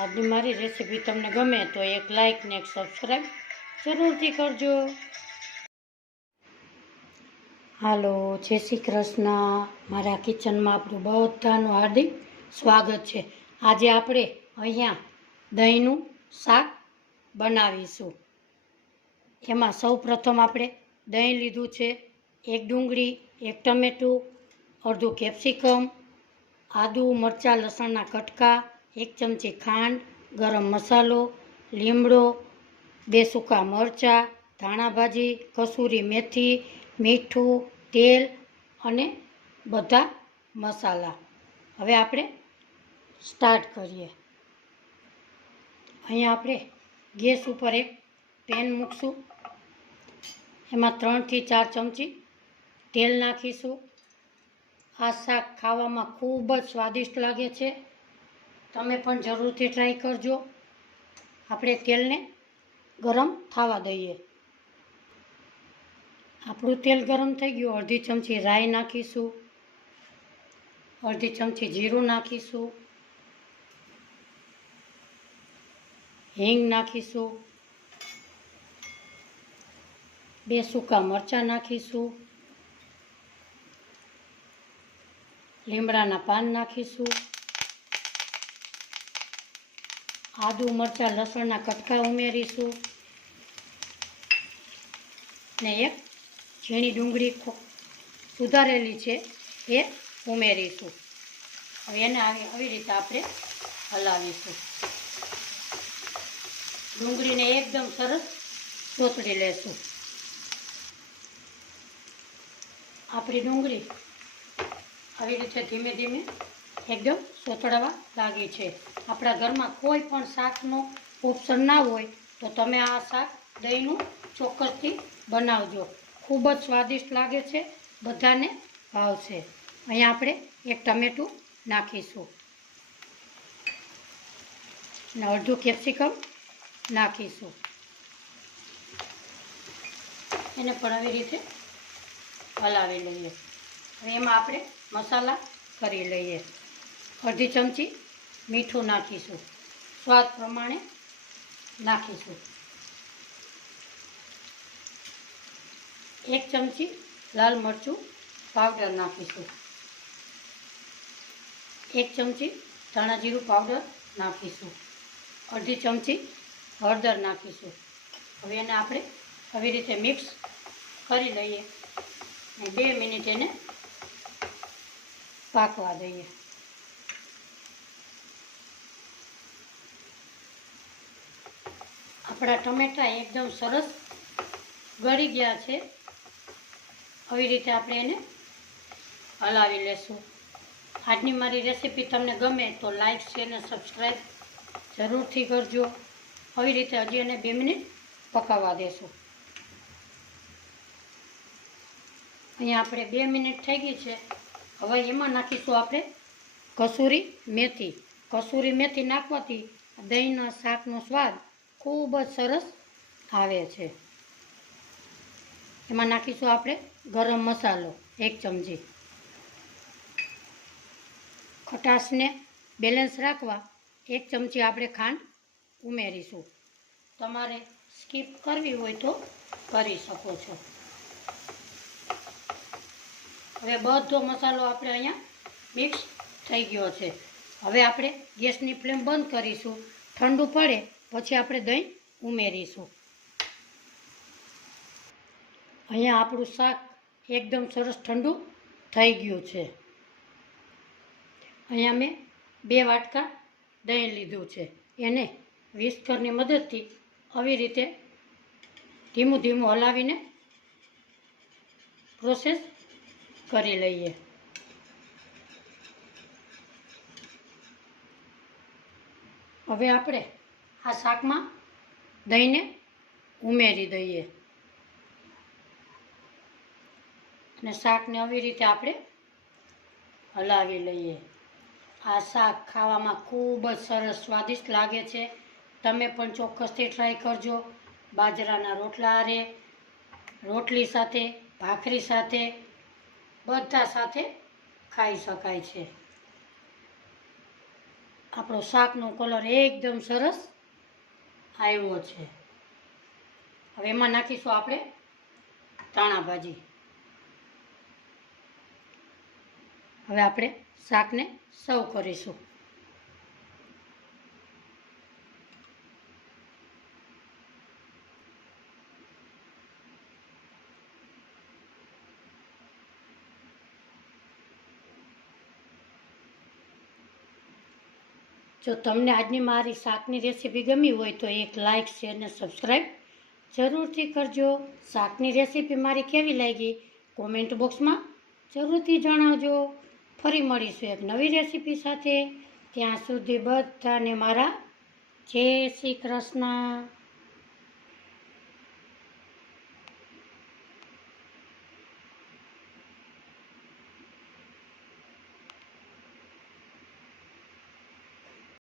આજની મારી રેસીપી તમને ગમે તો એક લાઈક ને એક સબસ્ક્રાઈબ જરૂરથી કરજો. હાલો, જય શ્રી કૃષ્ણ. મારા કિચનમાં આપણું બધાનું હાર્દિક સ્વાગત છે. આજે આપણે અહીંયા દહીંનું શાક બનાવીશું. એમાં સૌ પ્રથમ આપણે દહીં લીધું છે, એક ડુંગળી, એક ટમેટું, અડધું કેપ્સિકમ, આદુ મરચાં લસણના કટકા, એક ચમચી ખાંડ, ગરમ મસાલો, લીમડો, 2 સૂકા મરચાં, ધાણા ભાજી, કસૂરી મેથી, મીઠું, તેલ અને બધા મસાલા. હવે આપણે સ્ટાર્ટ કરીએ. અહીંયા આપણે ગેસ ઉપર એક પેન મૂકશું. એમાં 3 થી 4 ચમચી તેલ નાખીશું. આ શાક ખાવામાં ખૂબ જ સ્વાદિષ્ટ લાગે છે. તમે પણ જરૂરથી ટ્રાય કરજો. આપણે તેલને ગરમ થવા દઈએ. આપણું તેલ ગરમ થઈ ગયું. અડધી ચમચી રાઈ નાખીશું, અડધી ચમચી જીરું નાખીશું, હિંગ નાખીશું, 2 સૂકા મરચાં નાખીશું, લીમડાના પાન નાખીશું, આદુ મરચાં લસણના કટકા ઉમેરીશું ને એક ઝીણી ડુંગળી સુધારેલી છે એ ઉમેરીશું. હવે એને આવી રીતે આપણે હલાવીશું. ડુંગળીને એકદમ સરસ સોતળી લેશું. આપણી ડુંગળી આવી રીતે ધીમે ધીમે એકદમ સોતળવા લાગી છે. આપણા ઘરમાં કોઈ પણ શાકનો ઓપ્શન ના હોય તો તમે આ શાક દહીંનું ચોક્કસથી બનાવજો. ખૂબ જ સ્વાદિષ્ટ લાગે છે, બધાને ભાવશે. અહીંયા આપણે એક ટમેટું નાખીશું અને અડધું કેપ્સિકમ નાખીશું. એને પણ આવી રીતે હલાવી લઈએ. હવે એમાં આપણે મસાલા કરી લઈએ. અડધી ચમચી મીઠું નાખીશું, સ્વાદ પ્રમાણે નાખીશું. 1 ચમચી લાલ મરચું પાવડર નાખીશું, 1 ચમચી ધાણા જીરું પાવડર નાખીશું, અડધી ચમચી હળદર નાખીશું. હવે એને આપણે આવી રીતે મિક્સ કરી લઈએ અને 2 મિનિટ એને પાકવા દઈએ. આપણા ટમેટાં એકદમ સરસ ગળી ગયા છે. આવી રીતે આપણે એને હલાવી લેશું. આજની મારી રેસીપી તમને ગમે તો લાઈક, શેર અને સબસ્ક્રાઈબ જરૂરથી કરજો. આવી રીતે હજી એને 2 મિનિટ પકાવવા દેશું. અહીંયા આપણે 2 મિનિટ થઈ ગઈ છે. હવે એમાં નાખીશું આપણે કસૂરી મેથી. કસૂરી મેથી નાખવાથી દહીંના શાકનો સ્વાદ ખૂબ જ સરસ આવે છે. એમાં નાખીશું આપણે ગરમ મસાલો 1 ચમચી. ખટાશને બેલેન્સ રાખવા 1 ચમચી આપણે ખાંડ ઉમેરીશું. તમારે સ્કીપ કરવી હોય તો કરી શકો છો. હવે બધો મસાલો આપણે અહીંયા મિક્સ થઈ ગયો છે. હવે આપણે ગેસની ફ્લેમ બંધ કરીશું. ઠંડુ પડે પછી આપણે દહીં ઉમેરીશું. અહીંયા આપણું શાક એકદમ સરસ ઠંડુ થઈ ગયું છે. અહીંયા મેં 2 વાટકા દહીં લીધું છે. એને વિસ્કરની મદદથી આવી રીતે ધીમું ધીમું હલાવીને પ્રોસેસ કરી લઈએ. હવે આપણે આ શાકમાં દહીંને ઉમેરી દઈએ અને શાકને આવી રીતે આપણે હલાવી લઈએ. આ શાક ખાવામાં ખૂબ જ સરસ સ્વાદિષ્ટ લાગે છે. તમે પણ ચોક્કસથી ટ્રાય કરજો. બાજરાના રોટલા હારે, રોટલી સાથે, ભાખરી સાથે, બધા સાથે ખાઈ શકાય છે. આપણો શાકનો કલર એકદમ સરસ આવ્યો છે. હવે એમાં નાખીશું આપણે ધાણા ભાજી. હવે આપણે શાકને સર્વ કરીશું. જો તમને આજની મારી શાકની રેસીપી ગમી હોય તો એક લાઇક શેર અને સબસ્ક્રાઈબ જરૂરથી કરજો. શાકની રેસીપી મારી કેવી લાગી કોમેન્ટ બોક્સમાં જરૂરથી જણાવજો. ફરી મળીશું એક નવી રેસીપી સાથે. ત્યાં સુધી બધાને મારા જય શ્રી કૃષ્ણ.